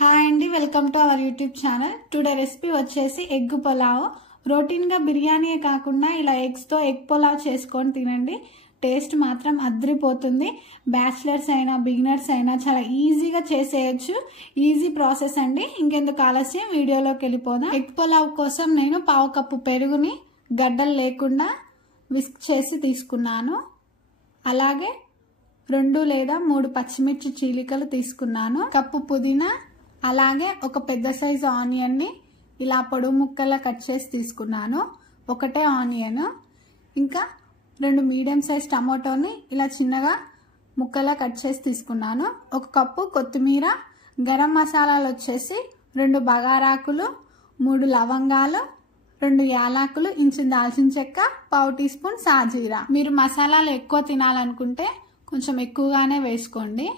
Hi అండి, welcome to our YouTube channel. Today recipe వచ్చేసి egg pulao. రొటీన్గా బిర్యానీ కాకుండా ఇలా ఎగ్స్తో ఎగ్ పులావ్ చేసుకొని తినండి. టేస్ట్ మాత్రం అద్రిపోతుంది. బ్యాచిలర్స్ అయినా బిగినర్స్ అయినా చాలా ఈజీగా చేసేయచ్చు. ఈజీ ప్రాసెస్ అండి. ఇంకెందుకు ఆలస్యం, వీడియోలోకి వెళ్ళిపోదాం. ఎగ్ పులావ్ కోసం నేను 1/2 కప్పు పెరుగుని గడ్డలు లేకుండా విస్క్ చేసి తీసుకున్నాను. అలాగే 2 లేదా 3 పచ్చిమిర్చి చీలికలు తీసుకున్నాను. కప్పు పుదీనా, అలాగే ఒక పెద్ద సైజు ఆనియన్ని ఇలా పొడుగు ముక్కల్లా కట్ చేసి తీసుకున్నాను. ఒకటే ఆనియన్. ఇంకా 2 మీడియం సైజ్ టమాటోని ఇలా చిన్నగా ముక్కల్లా కట్ చేసి తీసుకున్నాను. 1 కప్పు కొత్తిమీర, గరం మసాలాలు వచ్చేసి 2 బగారాకులు, 3 లవంగాలు, 2 యాలకులు, ఇంచు దాల్చిన చెక్క, 1/2 టీ స్పూన్ సాజీరా. మీరు మసాలాలు ఎక్కువ తినాలనుకుంటే కొంచెం ఎక్కువగానే వేసుకోండి.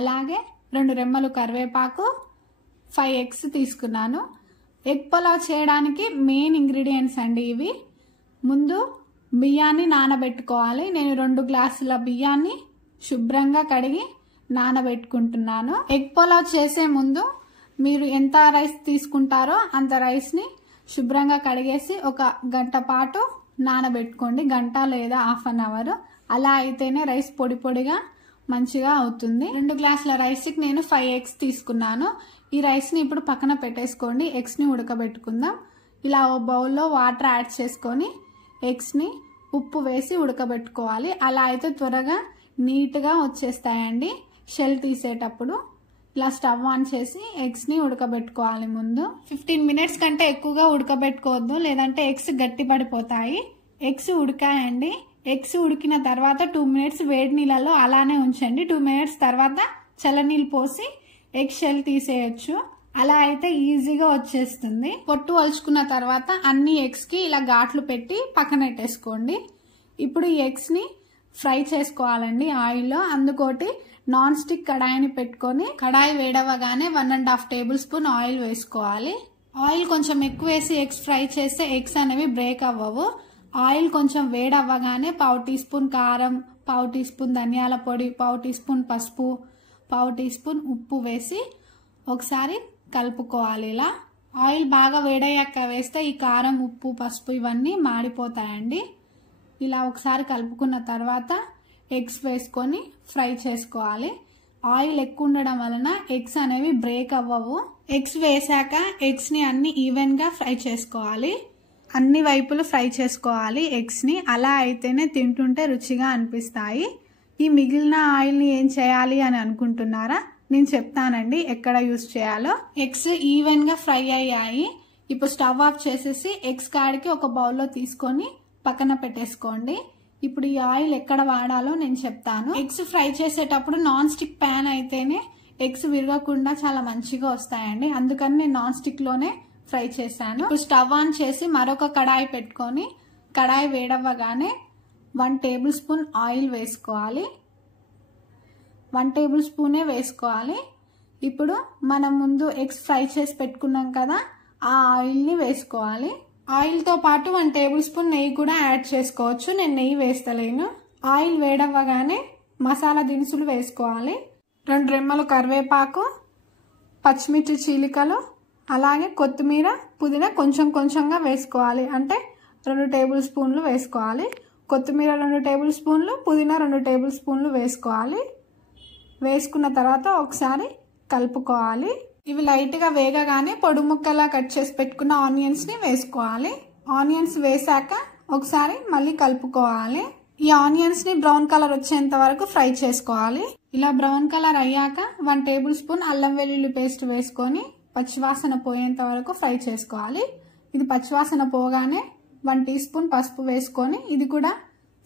అలాగే 2 రెమ్మలు కరివేపాకు, 5 ఎగ్స్ తీసుకున్నాను. ఎగ్ పులావ్ చేయడానికి మెయిన్ ఇంగ్రీడియంట్స్ అండి ఇవి. ముందు బియ్యాన్ని నానబెట్టుకోవాలి. నేను 2 గ్లాసుల బియ్యాన్ని శుభ్రంగా కడిగి నానబెట్టుకుంటున్నాను. ఎగ్ పులావ్ చేసే ముందు మీరు ఎంత రైస్ తీసుకుంటారో అంత రైస్ని శుభ్రంగా కడిగేసి 1 గంట పాటు నానబెట్టుకోండి. గంట లేదా హాఫ్ అన్ అవర్. అలా అయితేనే రైస్ పొడి పొడిగా మంచిగా అవుతుంది. 2 గ్లాసుల రైస్కి నేను 5 ఎగ్స్ తీసుకున్నాను. ఈ రైస్ని ఇప్పుడు పక్కన పెట్టేసుకోండి. ఎగ్స్ని ఉడకబెట్టుకుందాం. ఇలా ఓ బౌల్లో వాటర్ యాడ్ చేసుకొని ఎగ్స్ని ఉప్పు వేసి ఉడకబెట్టుకోవాలి. అలా అయితే త్వరగా నీట్గా వచ్చేస్తాయండి. షెల్ తీసేటప్పుడు ఇలా స్టవ్ ఆన్ చేసి ఎగ్స్ని ఉడకబెట్టుకోవాలి. ముందు 15 మినిట్స్ కంటే ఎక్కువగా ఉడకబెట్టుకోవద్దు, లేదంటే ఎగ్స్ గట్టి పడిపోతాయి. ఎగ్స్ ఉడికాయండి. ఎగ్స్ ఉడికిన తర్వాత 2 మినిట్స్ వేడి నీళ్ళలో అలానే ఉంచండి. 2 మినిట్స్ తర్వాత చల్లనీళ్ళు పోసి ఎగ్ షెల్ తీసేయచ్చు. అలా అయితే ఈజీగా వచ్చేస్తుంది. పొట్టు వలుచుకున్న తర్వాత అన్ని ఎగ్స్కి ఇలా ఘాట్లు పెట్టి పక్కన పెట్టేసుకోండి. ఇప్పుడు ఈ ఎగ్స్ని ఫ్రై చేసుకోవాలండి ఆయిల్లో. అందుకోటి నాన్ స్టిక్ కడాయిని పెట్టుకొని కడాయి వేడవగానే 1.5 టేబుల్ స్పూన్ ఆయిల్ వేసుకోవాలి. ఆయిల్ కొంచెం ఎక్కువ వేసి ఎగ్స్ ఫ్రై చేస్తే ఎగ్స్ అనేవి బ్రేక్ అవ్వవు. ఆయిల్ కొంచెం వేడవ్వగానే 1/2 టీ స్పూన్ కారం, 1/2 టీ స్పూన్ ధనియాల పొడి, 1/2 టీ స్పూన్ పసుపు, 1/2 టీ స్పూన్ ఉప్పు వేసి ఒకసారి కలుపుకోవాలి. ఇలా ఆయిల్ బాగా వేడయ్యాక వేస్తే ఈ కారం, ఉప్పు, పసుపు ఇవన్నీ మాడిపోతాయండి. ఇలా ఒకసారి కలుపుకున్న తర్వాత ఎగ్స్ వేసుకొని ఫ్రై చేసుకోవాలి. ఆయిల్ ఎక్కువ ఉండడం వలన ఎగ్స్ అనేవి బ్రేక్ అవ్వవు. ఎగ్స్ వేసాక ఎగ్స్ని అన్ని ఈవెన్గా ఫ్రై చేసుకోవాలి. అన్ని వైపులు ఫ్రై చేసుకోవాలి ఎగ్స్ని. అలా అయితేనే తింటుంటే రుచిగా అనిపిస్తాయి. ఈ మిగిలిన ఆయిల్ని ఏం చేయాలి అని అనుకుంటున్నారా? నేను చెప్తానండి ఎక్కడ యూజ్ చేయాలో. ఎగ్స్ ఈవెన్గా ఫ్రై అయ్యాయి. ఇప్పుడు స్టవ్ ఆఫ్ చేసేసి ఎగ్స్ కాడికి ఒక బౌల్లో తీసుకొని పక్కన పెట్టేసుకోండి. ఇప్పుడు ఈ ఆయిల్ ఎక్కడ వాడాలో నేను చెప్తాను. ఎగ్స్ ఫ్రై చేసేటప్పుడు నాన్ స్టిక్ ప్యాన్ అయితేనే ఎగ్స్ విరగకుండా చాలా మంచిగా వస్తాయండి. అందుకని నేను నాన్ స్టిక్ లోనే ఫ్రై చేశాను. ఇప్పుడు స్టవ్ ఆన్ చేసి మరొక కడాయి పెట్టుకొని కడాయి వేడవ్వగానే 1 టేబుల్ స్పూన్ ఆయిల్ వేసుకోవాలి. 1 టేబుల్ స్పూనే వేసుకోవాలి. ఇప్పుడు మనం ముందు ఎగ్స్ ఫ్రై చేసి పెట్టుకున్నాం కదా, ఆ ఆయిల్ని వేసుకోవాలి. ఆయిల్తో పాటు 1 టేబుల్ స్పూన్ నెయ్యి కూడా యాడ్ చేసుకోవచ్చు. నేను నెయ్యి వేస్తలేను. ఆయిల్ వేడవ్వగానే మసాలా దినుసులు వేసుకోవాలి. 2 రెమ్మలు కరివేపాకు, పచ్చిమిర్చి చీలికలు, అలాగే కొత్తిమీర, పుదీనా కొంచెం కొంచెంగా వేసుకోవాలి. అంటే 2 టేబుల్ స్పూన్లు వేసుకోవాలి. కొత్తిమీర 2 టేబుల్ స్పూన్లు, పుదీనా 2 టేబుల్ స్పూన్లు వేసుకోవాలి. వేసుకున్న తర్వాత ఒకసారి కలుపుకోవాలి. ఇవి లైట్గా వేగగానే పొడుగు ముక్కలా కట్ చేసి పెట్టుకున్న ఆనియన్స్ని వేసుకోవాలి. ఆనియన్స్ వేసాక ఒకసారి మళ్ళీ కలుపుకోవాలి. ఈ ఆనియన్స్ని బ్రౌన్ కలర్ వచ్చేంత వరకు ఫ్రై చేసుకోవాలి. ఇలా బ్రౌన్ కలర్ అయ్యాక 1 టేబుల్ స్పూన్ అల్లం వెల్లుల్లి పేస్ట్ వేసుకొని పచ్చివాసన పోయేంత వరకు ఫ్రై చేసుకోవాలి. ఇది పచ్చివాసన పోగానే 1 టీ స్పూన్ పసుపు వేసుకొని ఇది కూడా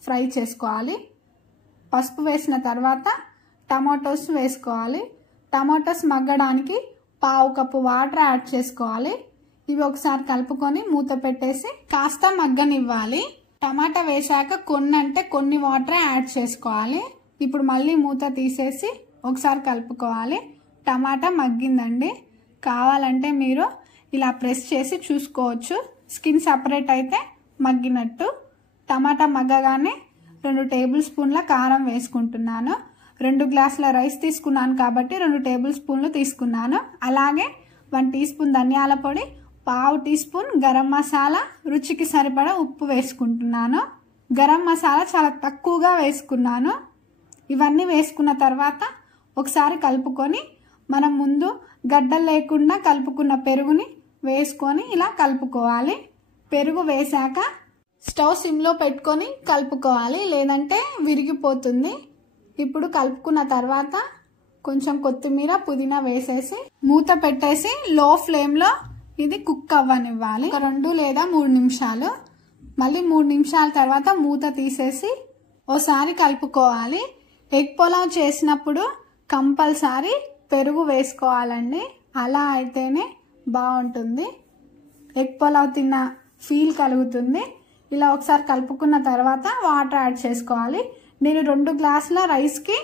ఫ్రై చేసుకోవాలి. పసుపు వేసిన తర్వాత టమాటోస్ వేసుకోవాలి. టమాటోస్ మగ్గడానికి 1/2 కప్పు వాటర్ యాడ్ చేసుకోవాలి. ఇవి ఒకసారి కలుపుకొని మూత పెట్టేసి కాస్త మగ్గనివ్వాలి. టమాటా వేసాక కొన్ని వాటర్ యాడ్ చేసుకోవాలి. ఇప్పుడు మళ్ళీ మూత తీసేసి ఒకసారి కలుపుకోవాలి. టమాటా మగ్గిందండి. కావాలంటే మీరు ఇలా ప్రెస్ చేసి చూసుకోవచ్చు. స్కిన్ సపరేట్ అయితే మగ్గినట్టు. టమాటా మగ్గగానే 2 టేబుల్ స్పూన్ల కారం వేసుకుంటున్నాను. 2 గ్లాసుల రైస్ తీసుకున్నాను కాబట్టి 2 టేబుల్ స్పూన్లు తీసుకున్నాను. అలాగే 1 టీ స్పూన్ ధనియాల పొడి, 1/2 టీ స్పూన్ గరం మసాలా, రుచికి సరిపడా ఉప్పు వేసుకుంటున్నాను. గరం మసాలా చాలా తక్కువగా వేసుకున్నాను. ఇవన్నీ వేసుకున్న తర్వాత ఒకసారి కలుపుకొని మనం ముందు గడ్డలు లేకుండా కలుపుకున్న పెరుగుని వేసుకొని ఇలా కలుపుకోవాలి. పెరుగు వేశాక స్టవ్ సిమ్లో పెట్టుకొని కలుపుకోవాలి, లేదంటే విరిగిపోతుంది. ఇప్పుడు కలుపుకున్న తర్వాత కొంచెం కొత్తిమీర, పుదీనా వేసేసి మూత పెట్టేసి లో ఫ్లేమ్లో ఇది కుక్ అవ్వనివ్వాలి. 2 లేదా 3 నిమిషాలు. మళ్ళీ 3 నిమిషాల తర్వాత మూత తీసేసి ఓసారి కలుపుకోవాలి. ఎగ్ పులావ్ చేసినప్పుడు కంపల్సరీ పెరుగు వేసుకోవాలండి, అలా అయితేనే బాగుంటుంది. ఎగ్ పులావ్ తిన్న ఫీల్ కలుగుతుంది. ఇలా ఒకసారి కలుపుకున్న తర్వాత వాటర్ యాడ్ చేసుకోవాలి. నేను 2 గ్లాసుల రైస్కి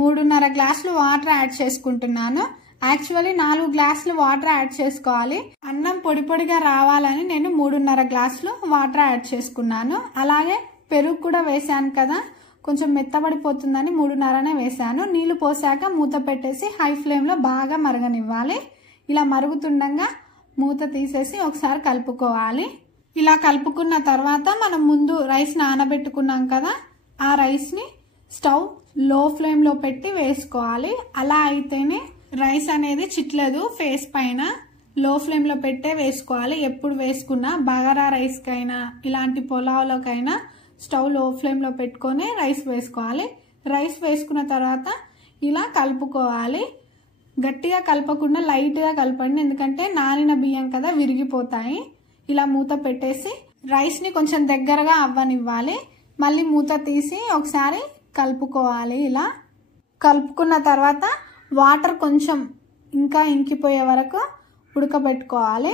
3.5 గ్లాసులు వాటర్ యాడ్ చేసుకుంటున్నాను. యాక్చువల్లీ 4 గ్లాసులు వాటర్ యాడ్ చేసుకోవాలి. అన్నం పొడి పొడిగా రావాలని నేను 3.5 గ్లాసులు వాటర్ యాడ్ చేసుకున్నాను. అలాగే పెరుగు కూడా వేసాను కదా, కొంచెం మెత్తబడిపోతుందని 3.5నే వేసాను. నీళ్లు పోసాక మూత పెట్టేసి హై ఫ్లేమ్లో బాగా మరగనివ్వాలి. ఇలా మరుగుతుండగా మూత తీసేసి ఒకసారి కలుపుకోవాలి. ఇలా కలుపుకున్న తర్వాత మనం ముందు రైస్ నానబెట్టుకున్నాం కదా, ఆ రైస్ని స్టవ్ లో ఫ్లేమ్లో పెట్టి వేసుకోవాలి. అలా అయితేనే రైస్ అనేది చిట్లదు ఫేస్ పైన. లో ఫ్లేమ్లో పెట్టే వేసుకోవాలి. ఎప్పుడు వేసుకున్నా బగారా రైస్కైనా ఇలాంటి పులావ్లకైనా స్టవ్ లో ఫ్లేమ్లో పెట్టుకొని రైస్ వేసుకోవాలి. రైస్ వేసుకున్న తర్వాత ఇలా కలుపుకోవాలి. గట్టిగా కలపకుండా లైట్గా కలపండి, ఎందుకంటే నానిన బియ్యం కదా విరిగిపోతాయి. ఇలా మూత పెట్టేసి రైస్ని కొంచెం దగ్గరగా అవ్వనివ్వాలి. మళ్ళీ మూత తీసి ఒకసారి కలుపుకోవాలి. ఇలా కలుపుకున్న తర్వాత వాటర్ కొంచెం ఇంకా ఇంకిపోయే వరకు ఉడకబెట్టుకోవాలి.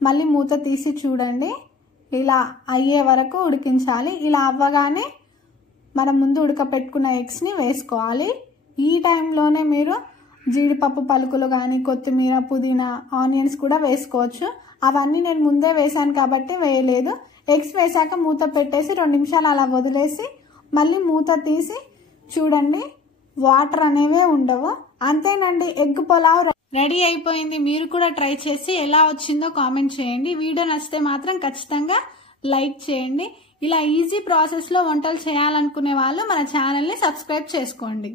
మళ్ళీ మూత తీసి చూడండి, ఇలా అయ్యే వరకు ఉడికించాలి. ఇలా అవ్వగానే మనం ముందు ఉడకపెట్టుకున్న ఎగ్స్ని వేసుకోవాలి. ఈ టైంలోనే మీరు జీడిపప్పు పలుకులు కానీ కొత్తిమీర, పుదీనా, ఆనియన్స్ కూడా వేసుకోవచ్చు. అవన్నీ నేను ముందే వేసాను కాబట్టి వేయలేదు. ఎగ్స్ వేసాక మూత పెట్టేసి 2 నిమిషాలు అలా వదిలేసి మళ్ళీ మూత తీసి చూడండి, వాటర్ అనేవే ఉండవు. అంతేనండి, ఎగ్ పులావ్ రెడీ అయిపోయింది. మీరు కూడా ట్రై చేసి ఎలా వచ్చిందో కామెంట్ చేయండి. వీడియో నచ్చితే మాత్రం ఖచ్చితంగా లైక్ చేయండి. ఇలా ఈజీ ప్రాసెస్లో వంటలు చేయాలనుకునే వాళ్ళు మన ఛానల్ని సబ్స్క్రైబ్ చేసుకోండి.